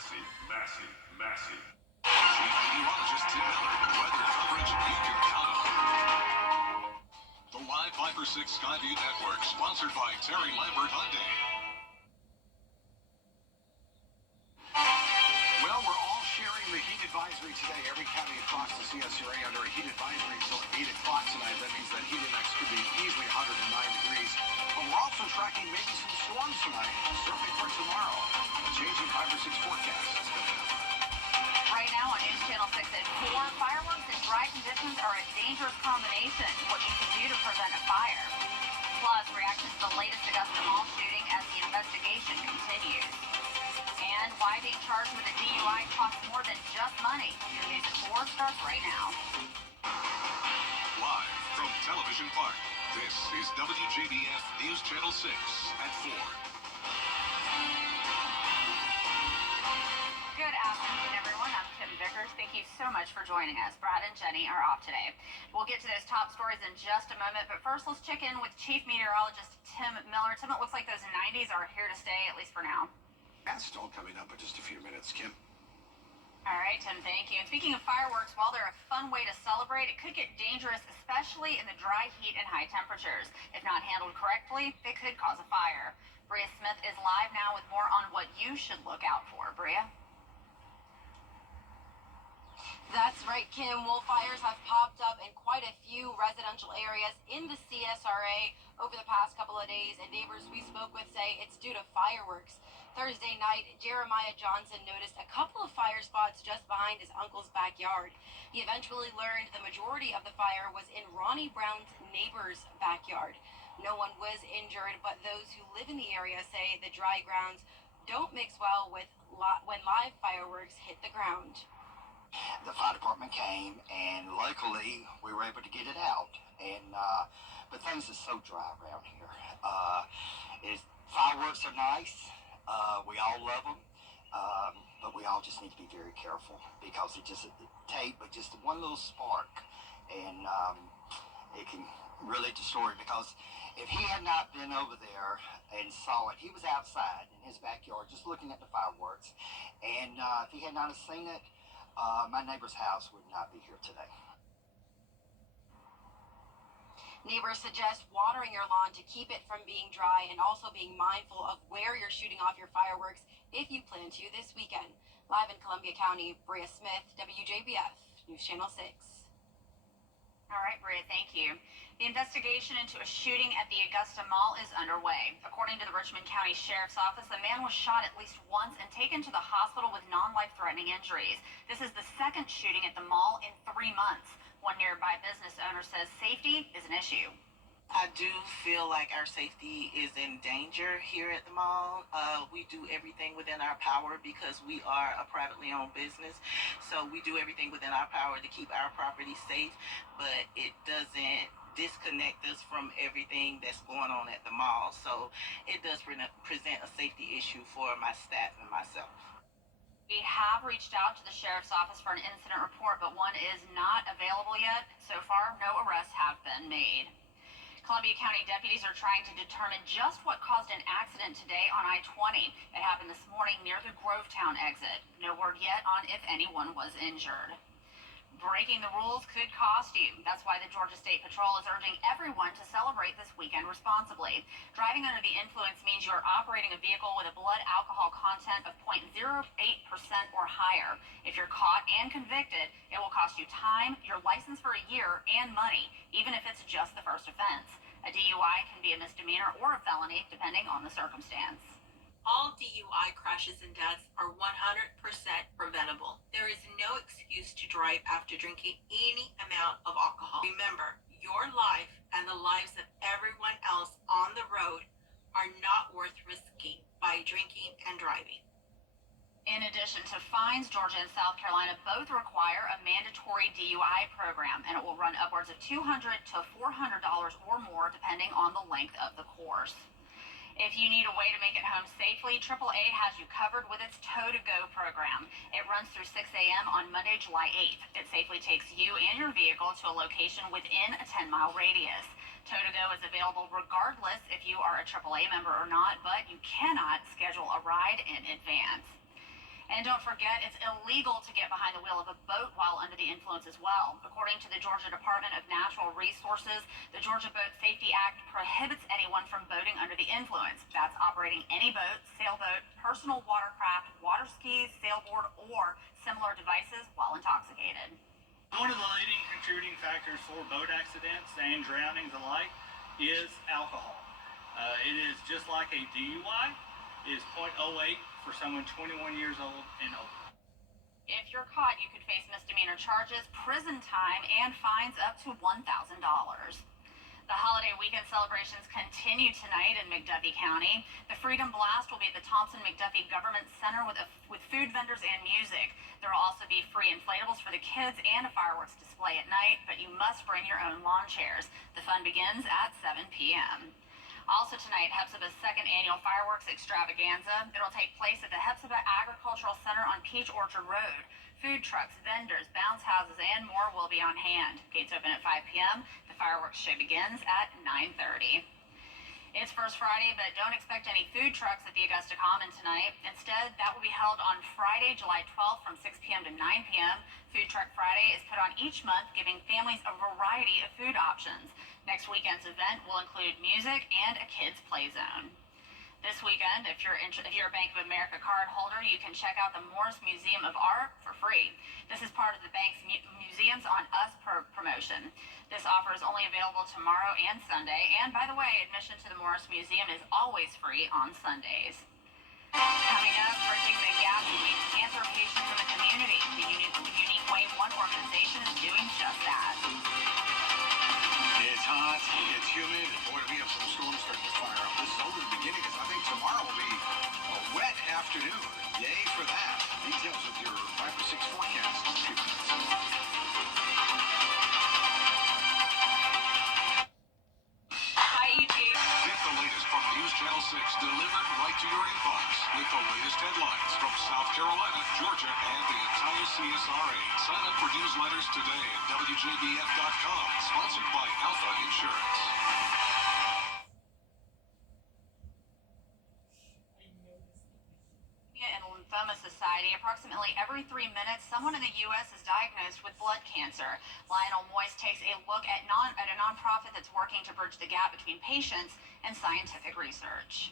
massive, massive, massive. Chief Meteorologist Tim Miller, weather coverage you can count on. The Live 5 for 6 Skyview Network, sponsored by Terry Lambert Hyundai. Well, we're all sharing the heat advisory today. Every county across the CSRA under a heat advisory until 8 o'clock tonight. That means that heat index could be easily 109 degrees. But we're also tracking maybe some storms tonight, certainly for tomorrow. A changing 5 or 6 forecast is coming up. Right now on News Channel 6 at 4, fireworks and dry conditions are a dangerous combination. What you can do to prevent a fire. Plus, reactions to the latest Augusta Mall shooting as the investigation continues. And why being charged with a DUI costs more than just money. Your News at 4 starts right now. Live from Television Park, this is WJBF News Channel 6 at 4. Good afternoon, everyone. I'm Kim Vickers. Thank you so much for joining us. Brad and Jenny are off today. We'll get to those top stories in just a moment, but first let's check in with Chief Meteorologist Tim Miller. Tim, it looks like those 90s are here to stay, at least for now. That's still coming up in just a few minutes, Kim. All right, Tim, thank you. And speaking of fireworks, while they're a fun way to celebrate, it could get dangerous, especially in the dry heat and high temperatures. If not handled correctly, they could cause a fire. Bria Smith is live now with more on what you should look out for. Bria? That's right, Kim. Well, fires have popped up in quite a few residential areas in the CSRA over the past couple of days, and neighbors we spoke with say it's due to fireworks. Thursday night, Jeremiah Johnson noticed a couple of fire spots just behind his uncle's backyard. He eventually learned the majority of the fire was in Ronnie Brown's neighbor's backyard. No one was injured, but those who live in the area say the dry grounds don't mix well with when live fireworks hit the ground. The fire department came, and luckily we were able to get it out. And but things are so dry around here. Fireworks are nice. We all love them, but we all just need to be very careful because it just tape, but just one little spark, and it can really destroy it. Because if he had not been over there and saw it, he was outside in his backyard just looking at the fireworks, and if he had not have seen it, my neighbor's house would not be here today. Neighbors suggest watering your lawn to keep it from being dry and also being mindful of where you're shooting off your fireworks if you plan to this weekend. Live in Columbia County, Bria Smith, WJBF, News Channel 6. All right, Bria, thank you. The investigation into a shooting at the Augusta Mall is underway. According to the Richmond County Sheriff's Office, the man was shot at least once and taken to the hospital with non-life-threatening injuries. This is the second shooting at the mall in 3 months. One nearby business owner says safety is an issue. I do feel like our safety is in danger here at the mall. We do everything within our power because we are a privately owned business. So we do everything within our power to keep our property safe, but it doesn't disconnect us from everything that's going on at the mall. So it does present a safety issue for my staff and myself. We have reached out to the Sheriff's Office for an incident report, but one is not available yet. So far, no arrests have been made. Columbia County deputies are trying to determine just what caused an accident today on I-20. It happened this morning near the Grovetown exit. No word yet on if anyone was injured. Breaking the rules could cost you. That's why the Georgia State Patrol is urging everyone to celebrate this weekend responsibly. Driving under the influence means you are operating a vehicle with a blood alcohol content of 0.08% or higher. If you're caught and convicted, it will cost you time, your license for a year, and money, even if it's just the first offense. A DUI can be a misdemeanor or a felony, depending on the circumstance. All DUI crashes and deaths are 100% preventable. There is no excuse to drive after drinking any amount of alcohol. Remember, your life and the lives of everyone else on the road are not worth risking by drinking and driving. In addition to fines, Georgia and South Carolina both require a mandatory DUI program, and it will run upwards of $200 to $400 or more, depending on the length of the course. If you need a way to make it home safely, AAA has you covered with its Tow to Go program. It runs through 6 a.m. on Monday, July 8th. It safely takes you and your vehicle to a location within a 10-mile radius. Tow to Go is available regardless if you are a AAA member or not, but you cannot schedule a ride in advance. And And don't forget, it's illegal to get behind the wheel of a boat while under the influence as well. According to the Georgia Department of Natural Resources, the Georgia Boat Safety Act prohibits anyone from boating under the influence. That's operating any boat, sailboat, personal watercraft, water skis, sailboard, or similar devices while intoxicated. One of the leading contributing factors for boat accidents and drownings alike is alcohol. It is just like a DUI, is 0.08 for someone 21 years old and older. If you're caught, you could face misdemeanor charges, prison time, and fines up to $1,000. The holiday weekend celebrations continue tonight in McDuffie County. The Freedom Blast will be at the Thompson-McDuffie Government Center with food vendors and music. There will also be free inflatables for the kids and a fireworks display at night, but you must bring your own lawn chairs. The fun begins at 7 p.m. Also tonight, Hepzibah's second annual fireworks extravaganza. It'll take place at the Hepzibah Agricultural Center on Peach Orchard Road. Food trucks, vendors, bounce houses, and more will be on hand. Gates open at 5 p.m. The fireworks show begins at 9:30. It's First Friday, but don't expect any food trucks at the Augusta Common tonight. Instead, that will be held on Friday, July 12th from 6 p.m. to 9 p.m. Food Truck Friday is put on each month, giving families a variety of food options. Next weekend's event will include music and a kids' play zone. This weekend, if you're a Bank of America card holder, you can check out the Morris Museum of Art for free. This is part of the bank's Museums on Us promotion. This offer is only available tomorrow and Sunday. And by the way, admission to the Morris Museum is always free on Sundays. Coming up, bridging the gap between cancer patients and the community. The Unique Way 1 organization is doing just that. It's hot, it's humid, and boy, we have some storms starting to fire up. This is only the beginning, because I think tomorrow will be a wet afternoon. Yay for that. Details with your 5 to 6 forecast in 2 minutes. Hi, ET. Get the latest from News Channel 6 delivered right to your inbox with the latest headlines from South Carolina, Georgia, and the entire CSRA. Sign up for newsletters today at WJBF.com. Sponsored by Alpha Insurance. And Lymphoma Society, approximately every 3 minutes, someone in the U.S. is diagnosed with blood cancer. Lionel Moyes takes a look at a nonprofit that's working to bridge the gap between patients and scientific research.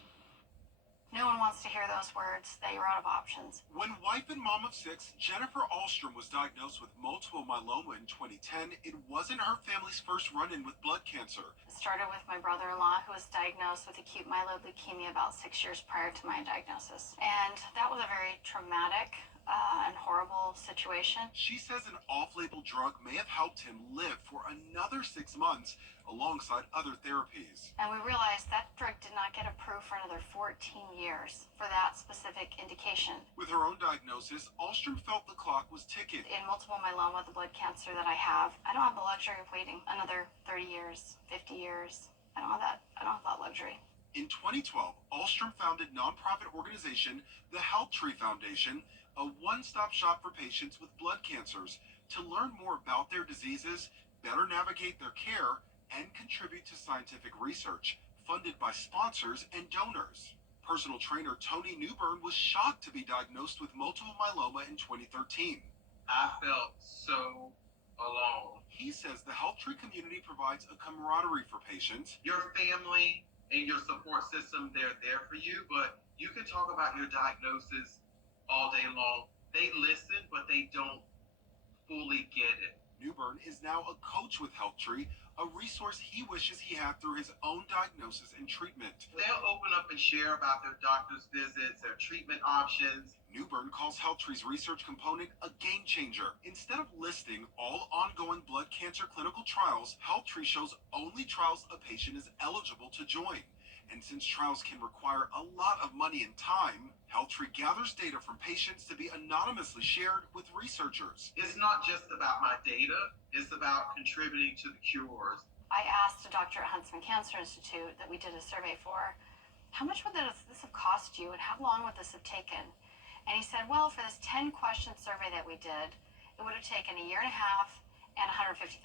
No one wants to hear those words. They are out of options. When wife and mom of 6, Jennifer Ahlstrom was diagnosed with multiple myeloma in 2010, it wasn't her family's first run-in with blood cancer. It started with my brother-in-law, who was diagnosed with acute myeloid leukemia about 6 years prior to my diagnosis. And that was a very traumatic and horrible situation. She says an off-label drug may have helped him live for another 6 months alongside other therapies. And we realized that drug did not get approved for another 14 years for that specific indication. With her own diagnosis, Ahlstrom felt the clock was ticking. In multiple myeloma, the blood cancer that I have, I don't have the luxury of waiting another 30 years, 50 years. I don't have that luxury. In 2012, Ahlstrom founded nonprofit organization, the Health Tree Foundation, a one-stop shop for patients with blood cancers to learn more about their diseases, better navigate their care, and contribute to scientific research, funded by sponsors and donors. Personal trainer Tony Newbern was shocked to be diagnosed with multiple myeloma in 2013. I felt so alone. He says the Health Tree community provides a camaraderie for patients. Your family and your support system, they're there for you, but you can talk about your diagnosis all day long. They listen, but they don't fully get it. Newbern is now a coach with Health Tree, a resource he wishes he had through his own diagnosis and treatment. They'll open up and share about their doctor's visits, their treatment options. Newbern calls Health Tree's research component a game changer. Instead of listing all ongoing blood cancer clinical trials, Health Tree shows only trials a patient is eligible to join. And since trials can require a lot of money and time, Health Tree gathers data from patients to be anonymously shared with researchers. It's not just about my data, it's about contributing to the cures. I asked a doctor at Huntsman Cancer Institute that we did a survey for, how much would this have cost you and how long would this have taken? And he said, well, for this 10-question survey that we did, it would have taken a year and a half and $150,000.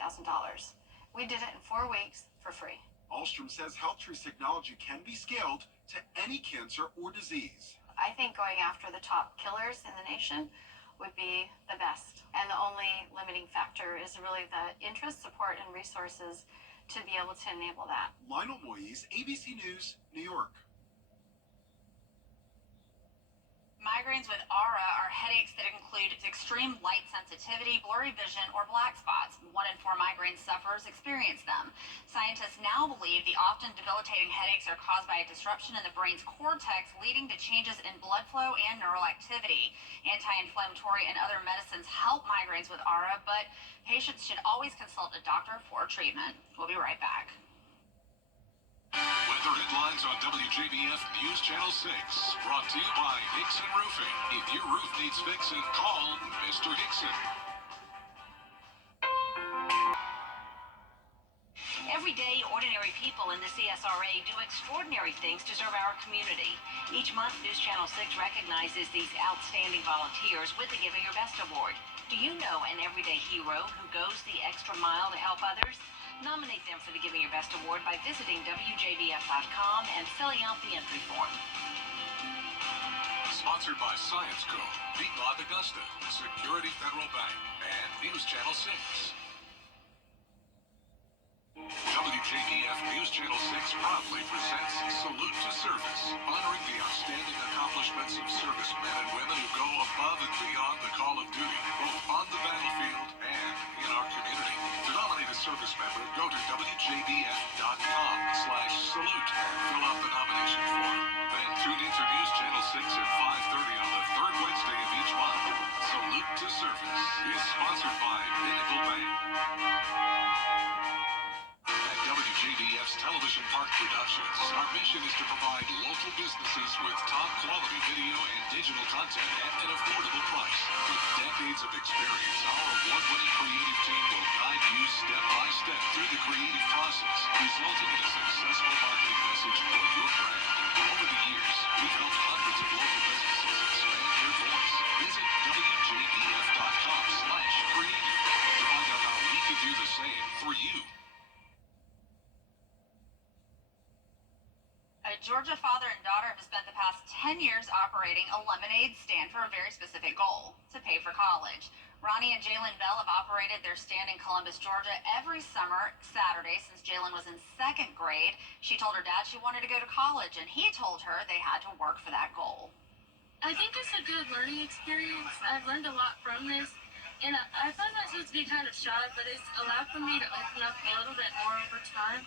We did it in 4 weeks for free. Ahlstrom says Health Tree's technology can be scaled to any cancer or disease. I think going after the top killers in the nation would be the best. And the only limiting factor is really the interest, support, and resources to be able to enable that. Lionel Moyes, ABC News, New York. Migraines with aura are headaches that include extreme light sensitivity, blurry vision, or black spots. 1 in 4 migraine sufferers experience them. Scientists now believe the often debilitating headaches are caused by a disruption in the brain's cortex, leading to changes in blood flow and neural activity. Anti-inflammatory and other medicines help migraines with aura, but patients should always consult a doctor for treatment. We'll be right back. Weather headlines on WJBF News Channel 6. Brought to you by Hickson Roofing. If your roof needs fixing, call Mr. Hickson. Every day, ordinary people in the CSRA do extraordinary things to serve our community. Each month, News Channel 6 recognizes these outstanding volunteers with the Giving Your Best Award. Do you know an everyday hero who goes the extra mile to help others? Nominate them for the Giving Your Best Award by visiting WJBF.com and filling out the entry form. Sponsored by Science Co., Piedmont Augusta, Security Federal Bank, and News Channel 6. WJBF News Channel 6 proudly presents Salute to Service, honoring the outstanding accomplishments of servicemen and women who go above and beyond the call of duty, both on the battlefield and in our community. To nominate a service member, go to WJBF.com/salute and fill out the nomination form. Then tune in to News Channel 6 at 5:30 on the third Wednesday of each month. Salute to Service is sponsored by Pinnacle Bank. At WJBF's Television Park Productions, our mission is to provide local businesses with top quality video and digital content at an affordable price. With decades of experience, our award-winning creative team will guide you step by step through the creative process, resulting in a successful marketing message for your brand. Over the years, we've helped hundreds of local businesses expand their voice. Visit WJBF.com/creative to find out how we can do the same for you. A Georgia father and daughter have spent the past 10 years operating a lemonade stand for a very specific goal: to pay for college. Ronnie and Jalen Bell have operated their stand in Columbus, Georgia every summer Saturday since Jalen was in 2nd grade. She told her dad she wanted to go to college, and he told her they had to work for that goal. I think it's a good learning experience. I've learned a lot from this, and I find myself to be kind of shy, but it's allowed for me to open up a little bit more over time.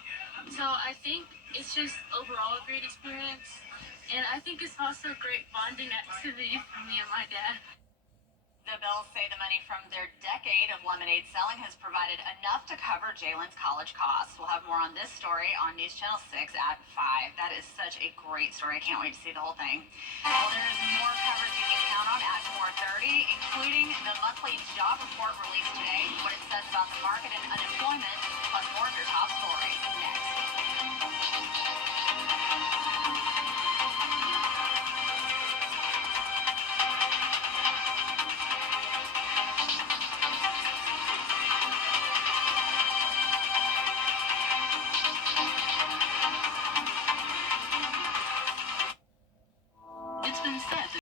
So I think it's just overall a great experience, and I think it's also a great bonding activity for me and my dad. The Bells say the money from their decade of lemonade selling has provided enough to cover Jalen's college costs. We'll have more on this story on News Channel 6 at 5. That is such a great story. I can't wait to see the whole thing. Well, there is more coverage you can count on at 4:30, including the monthly job report released today, what it says about the market and unemployment, plus more of your